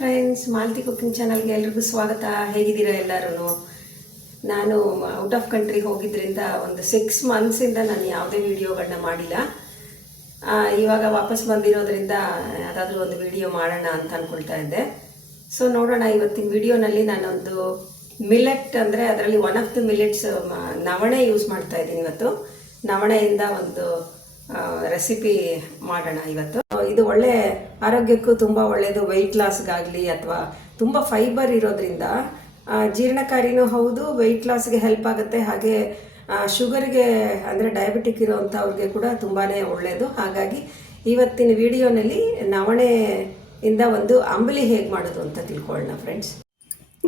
Friends, Malathi cooking ಚಾನಲ್ಗೆ ಎಲ್ರಿಗೂ ಸ್ವಾಗತ. ಹೇಗಿದ್ದೀರಾ ಎಲ್ಲರೂ? ನಾನು ಔಟ್ ಆಫ್ ಕಂಟ್ರಿಗೆ ಹೋಗಿದ್ದರಿಂದ ಒಂದು 6 ಮಂತ್ಸಿಂದ ನಾನು ಯಾವುದೇ ವಿಡಿಯೋಗಳನ್ನ ಮಾಡಿಲ್ಲ. ಇವಾಗ ವಾಪಸ್ ಬಂದಿರೋದ್ರಿಂದ ಯಾವುದಾದ್ರೂ ಒಂದು ವಿಡಿಯೋ ಮಾಡೋಣ ಅಂತ ಅಂದ್ಕೊಳ್ತಾ ಇದ್ದೆ. ಸೊ ನೋಡೋಣ, ಇವತ್ತಿನ ವಿಡಿಯೋನಲ್ಲಿ ನಾನೊಂದು ಮಿಲೆಟ್ ಅಂದರೆ ಅದರಲ್ಲಿ ಒನ್ ಆಫ್ ದ ಮಿಲೆಟ್ಸ್ ನವಣೆ ಯೂಸ್ ಮಾಡ್ತಾ ಇದ್ದೀನಿ. ಇವತ್ತು ನವಣೆಯಿಂದ ಒಂದು ರೆಸಿಪಿ ಮಾಡೋಣ ಇವತ್ತು. ಇದು ಒಳ್ಳೆ ಆರೋಗ್ಯಕ್ಕೂ ತುಂಬ ಒಳ್ಳೆಯದು. ವೆಯ್ಟ್ ಲಾಸ್ಗಾಗಲಿ ಅಥವಾ ತುಂಬ ಫೈಬರ್ ಇರೋದ್ರಿಂದ ಜೀರ್ಣಕಾರಿನೂ ಹೌದು, ವೆಯ್ಟ್ ಲಾಸ್ಗೆ ಹೆಲ್ಪ್ ಆಗುತ್ತೆ. ಹಾಗೆ ಶುಗರ್ಗೆ ಅಂದರೆ ಡಯಾಬಿಟಿಕ್ ಇರೋವಂಥವ್ರಿಗೆ ಕೂಡ ತುಂಬಾ ಒಳ್ಳೆಯದು. ಹಾಗಾಗಿ ಇವತ್ತಿನ ವಿಡಿಯೋನಲ್ಲಿ ನವಣೆಯಿಂದ ಒಂದು ಅಂಬಲಿ ಹೇಗೆ ಮಾಡೋದು ಅಂತ ತಿಳ್ಕೊಳ್ಳೋಣ ಫ್ರೆಂಡ್ಸ್.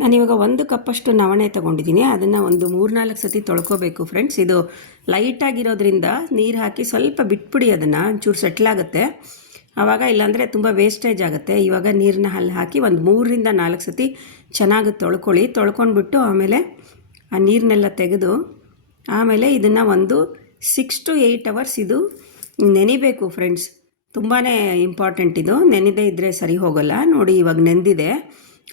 ನಾನಿವಾಗ 1 ಕಪ್ಪಷ್ಟು ನವಣೆ ತೊಗೊಂಡಿದ್ದೀನಿ. ಅದನ್ನು ಒಂದು 3-4 ಸತಿ ತೊಳ್ಕೊಬೇಕು ಫ್ರೆಂಡ್ಸ್. ಇದು ಲೈಟಾಗಿರೋದ್ರಿಂದ ನೀರು ಹಾಕಿ ಸ್ವಲ್ಪ ಬಿಟ್ಬಿಡಿ, ಅದನ್ನು ಒಂಚೂರು ಸೆಟ್ಲಾಗುತ್ತೆ. ಆವಾಗ ಇಲ್ಲಾಂದರೆ ತುಂಬ ವೇಸ್ಟೇಜ್ ಆಗುತ್ತೆ. ಇವಾಗ ನೀರನ್ನ ಅಲ್ಲಿ ಹಾಕಿ ಒಂದು 3-4 ಸತಿ ಚೆನ್ನಾಗಿ ತೊಳ್ಕೊಂಡ್ಬಿಟ್ಟು ಆಮೇಲೆ ಆ ನೀರನ್ನೆಲ್ಲ ತೆಗೆದು ಆಮೇಲೆ ಇದನ್ನು ಒಂದು 6 to 8 ಅವರ್ಸ್ ಇದು ನೆನಿಬೇಕು ಫ್ರೆಂಡ್ಸ್. ತುಂಬಾ ಇಂಪಾರ್ಟೆಂಟ್ ಇದು. ನೆನೆದೇ ಇದ್ದರೆ ಸರಿ ಹೋಗೋಲ್ಲ. ನೋಡಿ ಇವಾಗ ನೆಂದಿದೆ.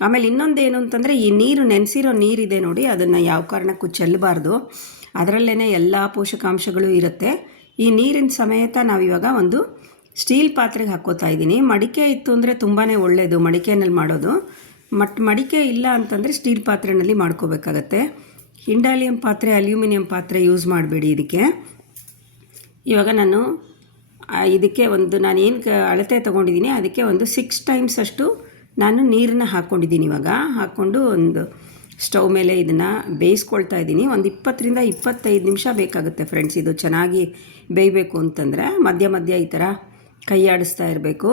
ಆಮೇಲೆ ಇನ್ನೊಂದೇನು ಅಂತಂದರೆ, ಈ ನೀರು ನೆನೆಸಿರೋ ನೀರಿದೆ ನೋಡಿ, ಅದನ್ನು ಯಾವ ಕಾರಣಕ್ಕೂ ಚೆಲ್ಲಬಾರ್ದು. ಅದರಲ್ಲೇ ಎಲ್ಲ ಪೋಷಕಾಂಶಗಳು ಇರುತ್ತೆ. ಈ ನೀರಿನ ಸಮೇತ ನಾವಿವಾಗ ಒಂದು ಸ್ಟೀಲ್ ಪಾತ್ರೆಗೆ ಹಾಕ್ಕೋತಾ ಇದ್ದೀನಿ. ಮಡಿಕೆ ಇತ್ತು ಅಂದರೆ ತುಂಬಾ ಒಳ್ಳೆಯದು ಮಡಿಕೆನಲ್ಲಿ ಮಾಡೋದು. ಮಡಿಕೆ ಇಲ್ಲ ಅಂತಂದರೆ ಸ್ಟೀಲ್ ಪಾತ್ರೆಯಲ್ಲಿ ಮಾಡ್ಕೋಬೇಕಾಗತ್ತೆ. ಇಂಡಾಲಿಯಂ ಪಾತ್ರೆ, ಅಲ್ಯೂಮಿನಿಯಂ ಪಾತ್ರೆ ಯೂಸ್ ಮಾಡಬೇಡಿ ಇದಕ್ಕೆ. ಇವಾಗ ನಾನು ಇದಕ್ಕೆ ನಾನೇನು ಅಳತೆ ತೊಗೊಂಡಿದ್ದೀನಿ ಅದಕ್ಕೆ ಒಂದು 6 times ಅಷ್ಟು ನಾನು ನೀರನ್ನ ಹಾಕ್ಕೊಂಡಿದ್ದೀನಿ. ಇವಾಗ ಹಾಕ್ಕೊಂಡು ಒಂದು ಸ್ಟವ್ ಮೇಲೆ ಇದನ್ನು ಬೇಯಿಸ್ಕೊಳ್ತಾ ಇದ್ದೀನಿ. ಒಂದು 20-25 ನಿಮಿಷ ಬೇಕಾಗುತ್ತೆ ಫ್ರೆಂಡ್ಸ್. ಇದು ಚೆನ್ನಾಗಿ ಬೇಯಬೇಕು ಅಂತಂದರೆ ಮಧ್ಯ ಈ ಥರ ಕೈ ಆಡಿಸ್ತಾ ಇರಬೇಕು.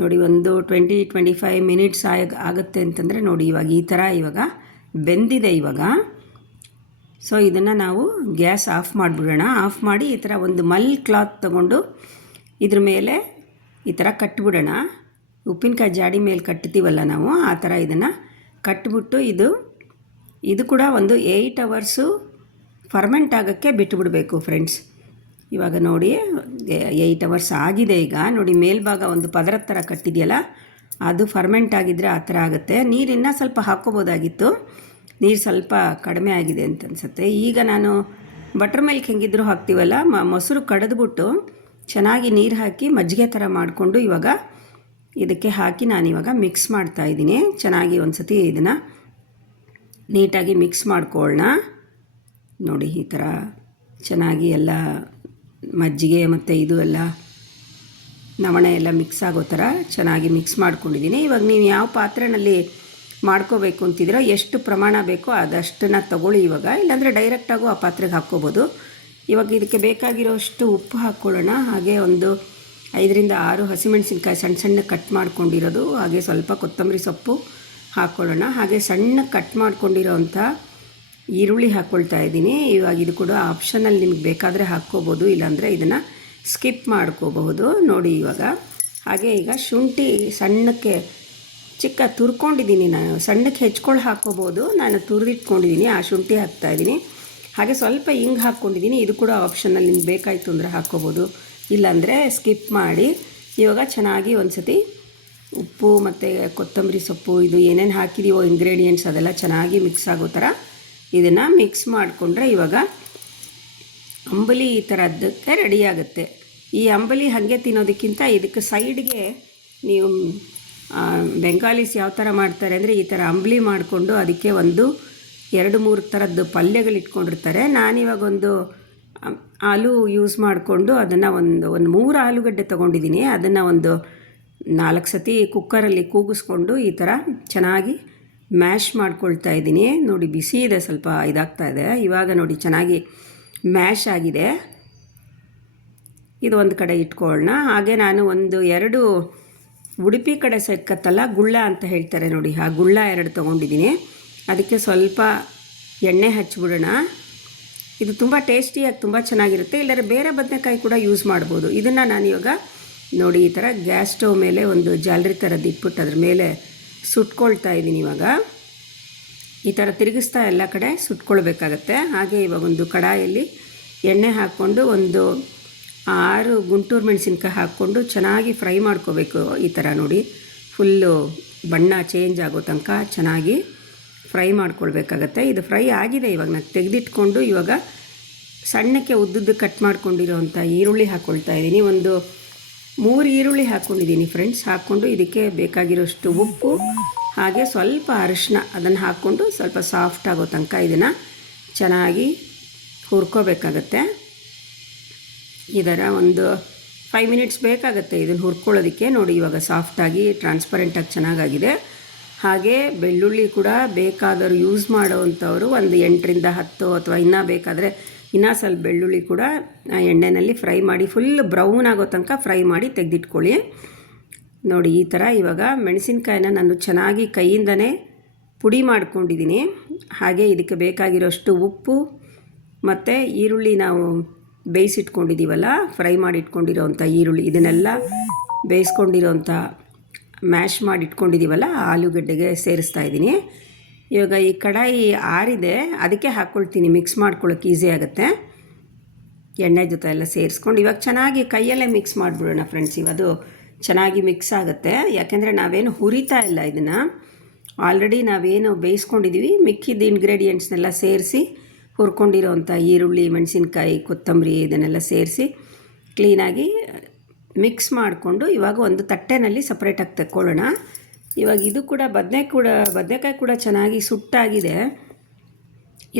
ನೋಡಿ, ಒಂದು 20-25 ಮಿನಿಟ್ಸ್ ಆಗುತ್ತೆ ಅಂತಂದರೆ ನೋಡಿ ಇವಾಗ ಈ ಥರ ಇವಾಗ ಬೆಂದಿದೆ ಇವಾಗ. ಸೊ ಇದನ್ನು ನಾವು ಗ್ಯಾಸ್ ಆಫ್ ಮಾಡಿಬಿಡೋಣ. ಆಫ್ ಮಾಡಿ ಈ ಥರ ಒಂದು ಕ್ಲಾತ್ ತೊಗೊಂಡು ಇದ್ರ ಮೇಲೆ ಈ ಥರ ಕಟ್ಟಿಬಿಡೋಣ. ಉಪ್ಪಿನಕಾಯಿ ಜಾಡಿ ಮೇಲೆ ಕಟ್ತೀವಲ್ಲ ನಾವು, ಆ ಥರ ಇದನ್ನು ಕಟ್ಟಿಬಿಟ್ಟು ಇದು ಕೂಡ ಒಂದು 8 ಅವರ್ಸು ಫರ್ಮೆಂಟ್ ಆಗೋಕ್ಕೆ ಬಿಟ್ಟುಬಿಡಬೇಕು ಫ್ರೆಂಡ್ಸ್. ಇವಾಗ ನೋಡಿ 8 ಅವರ್ಸ್ ಆಗಿದೆ. ಈಗ ನೋಡಿ ಮೇಲ್ಭಾಗ ಒಂದು ಪದರದ ಥರ ಕಟ್ಟಿದೆಯಲ್ಲ, ಅದು ಫರ್ಮೆಂಟ್ ಆಗಿದ್ದರೆ ಆ ಥರ ಆಗುತ್ತೆ. ನೀರಿನ್ನು ಸ್ವಲ್ಪ ಹಾಕ್ಕೋಬೋದಾಗಿತ್ತು, ನೀರು ಸ್ವಲ್ಪ ಕಡಿಮೆ ಆಗಿದೆ ಅಂತ ಅನಿಸುತ್ತೆ. ಈಗ ನಾನು ಬಟರ್ ಮಿಲ್ಕ್ ಹೆಂಗಿದ್ರೂ ಹಾಕ್ತೀವಲ್ಲ, ಮೊಸರು ಕಡಿದ್ಬಿಟ್ಟು ಚೆನ್ನಾಗಿ ನೀರು ಹಾಕಿ ಮಜ್ಜಿಗೆ ಥರ ಮಾಡಿಕೊಂಡು ಇವಾಗ ಇದಕ್ಕೆ ಹಾಕಿ ನಾನಿವಾಗ ಮಿಕ್ಸ್ ಮಾಡ್ತಾಯಿದ್ದೀನಿ. ಚೆನ್ನಾಗಿ ಒಂದು ಸತಿ ಇದನ್ನು ನೀಟಾಗಿ ಮಿಕ್ಸ್ ಮಾಡ್ಕೊಳ್ಳೋಣ. ನೋಡಿ ಈ ಥರ ಚೆನ್ನಾಗಿ ಎಲ್ಲ ಮಜ್ಜಿಗೆ ಮತ್ತು ಇದು ಎಲ್ಲ ನವಣೆ ಎಲ್ಲ ಮಿಕ್ಸ್ ಆಗೋ ಥರ ಚೆನ್ನಾಗಿ ಮಿಕ್ಸ್ ಮಾಡ್ಕೊಂಡಿದ್ದೀನಿ. ಇವಾಗ ನೀವು ಯಾವ ಪಾತ್ರೆಯಲ್ಲಿ ಮಾಡ್ಕೋಬೇಕು ಅಂತಿದ್ದೀರೋ, ಎಷ್ಟು ಪ್ರಮಾಣ ಬೇಕೋ ಅದಷ್ಟನ್ನು ತಗೊಳ್ಳಿ ಇವಾಗ. ಇಲ್ಲಾಂದರೆ ಡೈರೆಕ್ಟಾಗೂ ಆ ಪಾತ್ರೆಗೆ ಹಾಕ್ಕೋಬೋದು. ಇವಾಗ ಇದಕ್ಕೆ ಬೇಕಾಗಿರೋಷ್ಟು ಉಪ್ಪು ಹಾಕ್ಕೊಳ್ಳೋಣ. ಹಾಗೆ ಒಂದು 5-6 ಹಸಿಮೆಣಸಿನ್ಕಾಯಿ ಸಣ್ಣ ಕಟ್ ಮಾಡ್ಕೊಂಡಿರೋದು, ಹಾಗೆ ಸ್ವಲ್ಪ ಕೊತ್ತಂಬರಿ ಸೊಪ್ಪು ಹಾಕ್ಕೊಳ್ಳೋಣ. ಹಾಗೆ ಸಣ್ಣ ಕಟ್ ಮಾಡ್ಕೊಂಡಿರೋವಂಥ ಈರುಳ್ಳಿ ಹಾಕ್ಕೊಳ್ತಾ ಇದ್ದೀನಿ. ಇವಾಗ ಇದು ಕೂಡ ಆಪ್ಷನಲ್, ನಿಮಗೆ ಬೇಕಾದರೆ ಹಾಕ್ಕೋಬೋದು, ಇಲ್ಲಾಂದರೆ ಇದನ್ನು ಸ್ಕಿಪ್ ಮಾಡ್ಕೋಬಹುದು. ನೋಡಿ ಇವಾಗ ಹಾಗೆ ಈಗ ಶುಂಠಿ ಸಣ್ಣಕ್ಕೆ ಚಿಕ್ಕ ತುರ್ಕೊಂಡಿದ್ದೀನಿ ನಾನು. ಸಣ್ಣಕ್ಕೆ ಹೆಚ್ಕೊಂಡು ಹಾಕ್ಕೋಬೋದು, ನಾನು ತುರಿದಿಟ್ಕೊಂಡಿದ್ದೀನಿ. ಆ ಶುಂಠಿ ಹಾಕ್ತಾಯಿದ್ದೀನಿ. ಹಾಗೆ ಸ್ವಲ್ಪ ಹಿಂಗೆ ಹಾಕ್ಕೊಂಡಿದ್ದೀನಿ. ಇದು ಕೂಡ ಆಪ್ಷನಲ್ಲಿ, ನಿಮ್ಗೆ ಬೇಕಾಯಿತು ಅಂದರೆ ಹಾಕ್ಕೋಬೋದು, ಇಲ್ಲಾಂದರೆ ಸ್ಕಿಪ್ ಮಾಡಿ. ಇವಾಗ ಚೆನ್ನಾಗಿ ಒಂದು ಸತಿ ಉಪ್ಪು ಮತ್ತು ಕೊತ್ತಂಬರಿ ಸೊಪ್ಪು ಇದು ಏನೇನು ಹಾಕಿದೀವೋ ಇಂಗ್ರೀಡಿಯೆಂಟ್ಸ್ ಅದೆಲ್ಲ ಚೆನ್ನಾಗಿ ಮಿಕ್ಸ್ ಆಗೋ ಥರ ಇದನ್ನು ಮಿಕ್ಸ್ ಮಾಡಿಕೊಂಡ್ರೆ ಇವಾಗ ಅಂಬಲಿ ಈ ಥರದ್ದಕ್ಕೆ ರೆಡಿ ಆಗುತ್ತೆ. ಈ ಅಂಬಲಿ ಹಾಗೆ ತಿನ್ನೋದಕ್ಕಿಂತ ಇದಕ್ಕೆ ಸೈಡ್ಗೆ ನೀವು ಬೆಂಗಾಲೀಸ್ ಯಾವ ಥರ ಮಾಡ್ತಾರೆ ಅಂದರೆ, ಈ ಥರ ಅಂಬಲಿ ಮಾಡಿಕೊಂಡು ಅದಕ್ಕೆ ಒಂದು 2-3 ಥರದ್ದು ಪಲ್ಯಗಳು ಇಟ್ಕೊಂಡಿರ್ತಾರೆ. ನಾನಿವಾಗ ಒಂದು ಆಲೂ ಯೂಸ್ ಮಾಡಿಕೊಂಡು ಅದನ್ನು ಒಂದು 3 ಆಲೂಗಡ್ಡೆ ತೊಗೊಂಡಿದ್ದೀನಿ. ಅದನ್ನು ಒಂದು 4 ಸತಿ ಕುಕ್ಕರಲ್ಲಿ ಕೂಗಿಸ್ಕೊಂಡು ಈ ಥರ ಚೆನ್ನಾಗಿ ಮ್ಯಾಶ್ ಮಾಡ್ಕೊಳ್ತಾ ಇದ್ದೀನಿ. ನೋಡಿ ಬಿಸಿ ಇದೆ, ಸ್ವಲ್ಪ ಇದಾಗ್ತಾ ಇದೆ. ಇವಾಗ ನೋಡಿ ಚೆನ್ನಾಗಿ ಮ್ಯಾಶ್ ಆಗಿದೆ. ಇದು ಒಂದು ಕಡೆ ಇಟ್ಕೊಳ್ಳೋಣ. ಹಾಗೆ ನಾನು 2 ಉಡುಪಿ ಕಡೆ ಸಿಕ್ಕತ್ತಲ್ಲ ಗುಳ್ಳ ಅಂತ ಹೇಳ್ತಾರೆ ನೋಡಿ, ಆ ಗುಳ್ಳ 2 ತೊಗೊಂಡಿದ್ದೀನಿ. ಅದಕ್ಕೆ ಸ್ವಲ್ಪ ಎಣ್ಣೆ ಹಚ್ಚಿಬಿಡೋಣ. ಇದು ತುಂಬ ಟೇಸ್ಟಿಯಾಗಿ ತುಂಬ ಚೆನ್ನಾಗಿರುತ್ತೆ. ಇಲ್ಲದ್ರೆ ಬೇರೆ ಬದನೆಕಾಯಿ ಕೂಡ ಯೂಸ್ ಮಾಡ್ಬೋದು. ಇದನ್ನು ನಾನು ಇವಾಗ ನೋಡಿ ಈ ಥರ ಗ್ಯಾಸ್ ಸ್ಟವ್ ಮೇಲೆ ಒಂದು ಜಾಲರಿ ಥರದ್ದು ಇಟ್ಬಿಟ್ಟು ಅದ್ರ ಮೇಲೆ ಸುಟ್ಕೊಳ್ತಾ ಇದ್ದೀನಿ. ಇವಾಗ ಈ ಥರ ತಿರುಗಿಸ್ತಾ ಎಲ್ಲ ಕಡೆ ಸುಟ್ಕೊಳ್ಬೇಕಾಗತ್ತೆ. ಹಾಗೆ ಇವಾಗ ಒಂದು ಕಡಾಯಲ್ಲಿ ಎಣ್ಣೆ ಹಾಕ್ಕೊಂಡು ಒಂದು 6 ಗುಂಟೂರು ಮೆಣಸಿನ್ಕಾಯಿ ಹಾಕ್ಕೊಂಡು ಚೆನ್ನಾಗಿ ಫ್ರೈ ಮಾಡ್ಕೋಬೇಕು. ಈ ಥರ ನೋಡಿ ಫುಲ್ಲು ಬಣ್ಣ ಚೇಂಜ್ ಆಗೋ ತನಕ ಚೆನ್ನಾಗಿ ಫ್ರೈ ಮಾಡ್ಕೊಳ್ಬೇಕಾಗತ್ತೆ. ಇದು ಫ್ರೈ ಆಗಿದೆ. ಇವಾಗ ನಾನು ತೆಗೆದಿಟ್ಕೊಂಡು ಇವಾಗ ಸಣ್ಣಕ್ಕೆ ಉದ್ದುದ್ದು ಕಟ್ ಮಾಡ್ಕೊಂಡಿರೋವಂಥ ಈರುಳ್ಳಿ ಹಾಕ್ಕೊಳ್ತಾ ಇದ್ದೀನಿ. ಒಂದು 3 ಈರುಳ್ಳಿ ಹಾಕ್ಕೊಂಡಿದ್ದೀನಿ ಫ್ರೆಂಡ್ಸ್. ಹಾಕ್ಕೊಂಡು ಇದಕ್ಕೆ ಬೇಕಾಗಿರೋಷ್ಟು ಉಪ್ಪು ಹಾಗೆ ಸ್ವಲ್ಪ ಅರಿಶಿನ ಅದನ್ನು ಹಾಕ್ಕೊಂಡು ಸ್ವಲ್ಪ ಸಾಫ್ಟ್ ಆಗೋ ತನಕ ಇದನ್ನು ಚೆನ್ನಾಗಿ ಹುರ್ಕೋಬೇಕಾಗತ್ತೆ. ಇದರ ಒಂದು 5 ಮಿನಿಟ್ಸ್ ಬೇಕಾಗುತ್ತೆ ಇದನ್ನು ಹುರ್ಕೊಳ್ಳೋದಕ್ಕೆ. ನೋಡಿ ಇವಾಗ ಸಾಫ್ಟಾಗಿ ಟ್ರಾನ್ಸ್ಪರೆಂಟಾಗಿ ಚೆನ್ನಾಗಾಗಿದೆ. ಹಾಗೆ ಬೆಳ್ಳುಳ್ಳಿ ಕೂಡ ಬೇಕಾದರೂ ಯೂಸ್ ಮಾಡೋವಂಥವರು ಒಂದು 8ರಿಂದ 10 ಅಥವಾ ಇನ್ನೂ ಬೇಕಾದರೆ ಇನ್ನೂ ಸ್ವಲ್ಪ ಬೆಳ್ಳುಳ್ಳಿ ಕೂಡ ಎಣ್ಣೆಯಲ್ಲಿ ಫ್ರೈ ಮಾಡಿ ಫುಲ್ ಬ್ರೌನ್ ಆಗೋ ತನಕ ಫ್ರೈ ಮಾಡಿ ತೆಗೆದಿಟ್ಕೊಳ್ಳಿ. ನೋಡಿ ಈ ಥರ ಇವಾಗ ಮೆಣಸಿನ್ಕಾಯಿನ ನಾನು ಚೆನ್ನಾಗಿ ಕೈಯಿಂದನೇ ಪುಡಿ ಮಾಡ್ಕೊಂಡಿದ್ದೀನಿ. ಹಾಗೆ ಇದಕ್ಕೆ ಬೇಕಾಗಿರೋಷ್ಟು ಉಪ್ಪು ಮತ್ತು ಈರುಳ್ಳಿ ನಾವು ಬೇಯಿಸಿಟ್ಕೊಂಡಿದ್ದೀವಲ್ಲ, ಫ್ರೈ ಮಾಡಿ ಇಟ್ಕೊಂಡಿರೋವಂಥ ಈರುಳ್ಳಿ ಇದನ್ನೆಲ್ಲ ಬೇಯಿಸ್ಕೊಂಡಿರೋವಂಥ ಮ್ಯಾಶ್ ಮಾಡಿ ಇಟ್ಕೊಂಡಿದ್ದೀವಲ್ಲ ಆಲೂಗಡ್ಡೆಗೆ ಸೇರಿಸ್ತಾ ಇದ್ದೀನಿ. ಇವಾಗ ಈ ಕಡಾಯಿ ಆರಿದೆ, ಅದಕ್ಕೆ ಹಾಕ್ಕೊಳ್ತೀನಿ. ಮಿಕ್ಸ್ ಮಾಡ್ಕೊಳ್ಳೋಕೆ ಈಸಿ ಆಗುತ್ತೆ. ಎಣ್ಣೆ ಜೊತೆ ಎಲ್ಲ ಸೇರಿಸ್ಕೊಂಡು ಇವಾಗ ಚೆನ್ನಾಗಿ ಕೈಯಲ್ಲೇ ಮಿಕ್ಸ್ ಮಾಡಿಬಿಡೋಣ ಫ್ರೆಂಡ್ಸ್. ಅದು ಚೆನ್ನಾಗಿ ಮಿಕ್ಸ್ ಆಗುತ್ತೆ. ಯಾಕೆಂದರೆ ನಾವೇನು ಹುರಿತಾ ಇಲ್ಲ ಇದನ್ನು, ಆಲ್ರೆಡಿ ನಾವೇನು ಬೇಯಿಸ್ಕೊಂಡಿದ್ದೀವಿ. ಮಿಕ್ಕಿದ ಇಂಗ್ರೀಡಿಯೆಂಟ್ಸ್ನೆಲ್ಲ ಸೇರಿಸಿ ಹುರ್ಕೊಂಡಿರೋವಂಥ ಈರುಳ್ಳಿ, ಮೆಣಸಿನ್ಕಾಯಿ, ಕೊತ್ತಂಬರಿ ಇದನ್ನೆಲ್ಲ ಸೇರಿಸಿ ಕ್ಲೀನಾಗಿ ಮಿಕ್ಸ್ ಮಾಡಿಕೊಂಡು ಇವಾಗ ಒಂದು ತಟ್ಟೆನಲ್ಲಿ ಸಪ್ರೇಟಾಗಿ ತೆಕ್ಕೊಳ್ಳೋಣ. ಇವಾಗ ಇದು ಕೂಡ ಬದನೆಕಾಯಿ ಕೂಡ ಚೆನ್ನಾಗಿ ಸುಟ್ಟಾಗಿದೆ.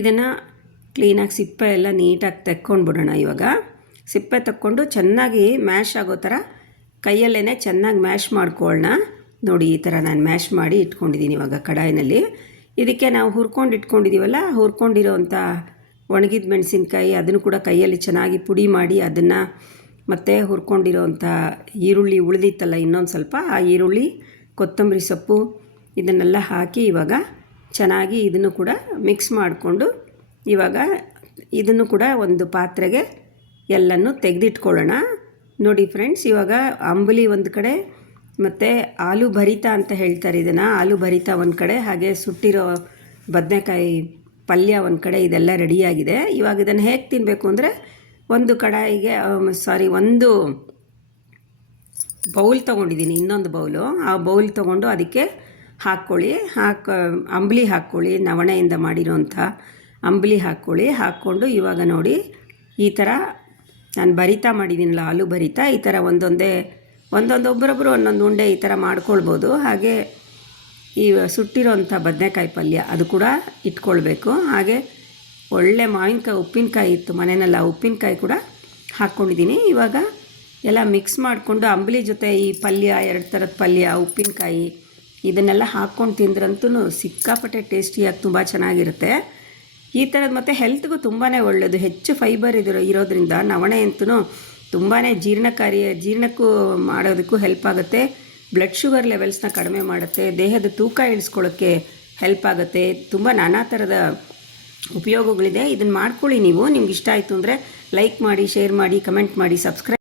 ಇದನ್ನು ಕ್ಲೀನಾಗಿ ಸಿಪ್ಪೆ ಎಲ್ಲ ನೀಟಾಗಿ ತೆಕ್ಕೊಂಡ್ಬಿಡೋಣ. ಇವಾಗ ಸಿಪ್ಪೆ ತಕ್ಕೊಂಡು ಚೆನ್ನಾಗಿ ಮ್ಯಾಶ್ ಆಗೋ ಥರ ಕೈಯಲ್ಲೇ ಚೆನ್ನಾಗಿ ಮ್ಯಾಶ್ ಮಾಡ್ಕೊಳ್ಳೋಣ. ನೋಡಿ ಈ ಥರ ನಾನು ಮ್ಯಾಶ್ ಮಾಡಿ ಇಟ್ಕೊಂಡಿದ್ದೀನಿ ಇವಾಗ ಕಡಾಯಿನಲ್ಲಿ. ಇದಕ್ಕೆ ನಾವು ಹುರ್ಕೊಂಡಿಟ್ಕೊಂಡಿದ್ದೀವಲ್ಲ, ಹುರ್ಕೊಂಡಿರೋವಂಥ ಒಣಗಿದ ಮೆಣಸಿನ್ಕಾಯಿ ಅದನ್ನು ಕೂಡ ಕೈಯಲ್ಲಿ ಚೆನ್ನಾಗಿ ಪುಡಿ ಮಾಡಿ ಅದನ್ನು ಮತ್ತು ಹುರ್ಕೊಂಡಿರೋವಂಥ ಈರುಳ್ಳಿ ಉಳಿದಿತ್ತಲ್ಲ ಇನ್ನೊಂದು ಸ್ವಲ್ಪ, ಆ ಈರುಳ್ಳಿ, ಕೊತ್ತಂಬರಿ ಸೊಪ್ಪು ಇದನ್ನೆಲ್ಲ ಹಾಕಿ ಇವಾಗ ಚೆನ್ನಾಗಿ ಇದನ್ನು ಕೂಡ ಮಿಕ್ಸ್ ಮಾಡಿಕೊಂಡು ಇವಾಗ ಇದನ್ನು ಕೂಡ ಒಂದು ಪಾತ್ರೆಗೆ ಎಲ್ಲನೂ ತೆಗೆದಿಟ್ಕೊಳ್ಳೋಣ. ನೋಡಿ ಫ್ರೆಂಡ್ಸ್, ಇವಾಗ ಅಂಬಲಿ ಒಂದು ಕಡೆ ಮತ್ತು ಆಲೂ ಭರಿತ ಅಂತ ಹೇಳ್ತಾರೆ ಇದನ್ನು, ಆಲೂ ಭರಿತ ಒಂದು ಕಡೆ, ಹಾಗೆ ಸುಟ್ಟಿರೋ ಬದನೆಕಾಯಿ ಪಲ್ಯ ಒಂದು ಕಡೆ, ಇದೆಲ್ಲ ರೆಡಿಯಾಗಿದೆ. ಇವಾಗ ಇದನ್ನು ಹೇಗೆ ತಿನ್ನಬೇಕು ಅಂದರೆ ಒಂದು ಕಡಾಯಿಗೆ ಒಂದು ಬೌಲ್ ತೊಗೊಂಡಿದ್ದೀನಿ, ಇನ್ನೊಂದು ಬೌಲು. ಆ ಬೌಲ್ ತೊಗೊಂಡು ಅದಕ್ಕೆ ಹಾಕ್ಕೊಳ್ಳಿ. ಅಂಬಲಿ ಹಾಕ್ಕೊಳ್ಳಿ, ನವಣೆಯಿಂದ ಮಾಡಿರೋಂಥ ಅಂಬಲಿ ಹಾಕ್ಕೊಳ್ಳಿ. ಹಾಕ್ಕೊಂಡು ಇವಾಗ ನೋಡಿ ಈ ಥರ ನಾನು ಭರಿತ ಮಾಡಿದ್ದೀನಲ್ಲ, ಆಲೂ ಭರಿತ, ಈ ಥರ ಒಬ್ಬರೊಬ್ಬರು ಒಂದೊಂದು ಉಂಡೆ ಈ ಥರ ಮಾಡ್ಕೊಳ್ಬೋದು. ಹಾಗೆ ಈ ಸುಟ್ಟಿರೋಂಥ ಬದನೆಕಾಯಿ ಪಲ್ಯ ಅದು ಕೂಡ ಇಟ್ಕೊಳ್ಬೇಕು. ಹಾಗೆ ಒಳ್ಳೆ ಮಾವಿನಕಾಯಿ, ಉಪ್ಪಿನಕಾಯಿ ಇತ್ತು ಮನೆಯಲ್ಲ, ಉಪ್ಪಿನಕಾಯಿ ಕೂಡ ಹಾಕ್ಕೊಂಡಿದ್ದೀನಿ. ಇವಾಗ ಎಲ್ಲ ಮಿಕ್ಸ್ ಮಾಡಿಕೊಂಡು ಅಂಬಲಿ ಜೊತೆ ಈ ಪಲ್ಯ, 2 ಥರದ ಪಲ್ಯ, ಉಪ್ಪಿನಕಾಯಿ ಇದನ್ನೆಲ್ಲ ಹಾಕ್ಕೊಂಡು ತಿಂದ್ರಂತೂ ಸಿಕ್ಕಾಪಟ್ಟೆ ಟೇಸ್ಟಿಯಾಗಿ ತುಂಬ ಚೆನ್ನಾಗಿರುತ್ತೆ. ಈ ಥರದ್ದು ಮತ್ತು ಹೆಲ್ತ್ಗೂ ತುಂಬಾ ಒಳ್ಳೆಯದು. ಹೆಚ್ಚು ಫೈಬರ್ ಇರೋದ್ರಿಂದ ನವಣೆ ಅಂತೂ ತುಂಬಾ ಜೀರ್ಣಕ್ಕೂ ಮಾಡೋದಕ್ಕೂ ಹೆಲ್ಪ್ ಆಗುತ್ತೆ. ಬ್ಲಡ್ ಶುಗರ್ ಲೆವೆಲ್ಸ್ನ ಕಡಿಮೆ ಮಾಡುತ್ತೆ, ದೇಹದ ತೂಕ ಇಳಿಸ್ಕೊಳ್ಳೋಕ್ಕೆ ಹೆಲ್ಪ್ ಆಗುತ್ತೆ. ತುಂಬ ನಾನಾ ಥರದ ಉಪಯೋಗಗಳಿದೆ. ಇದನ್ನು ಮಾಡ್ಕೊಳ್ಳಿ ನೀವು. ನಿಮ್ಗೆ ಇಷ್ಟ ಆಯಿತು ಅಂದರೆ ಲೈಕ್ ಮಾಡಿ, ಶೇರ್ ಮಾಡಿ, ಕಮೆಂಟ್ ಮಾಡಿ, ಸಬ್ಸ್ಕ್ರೈಬ್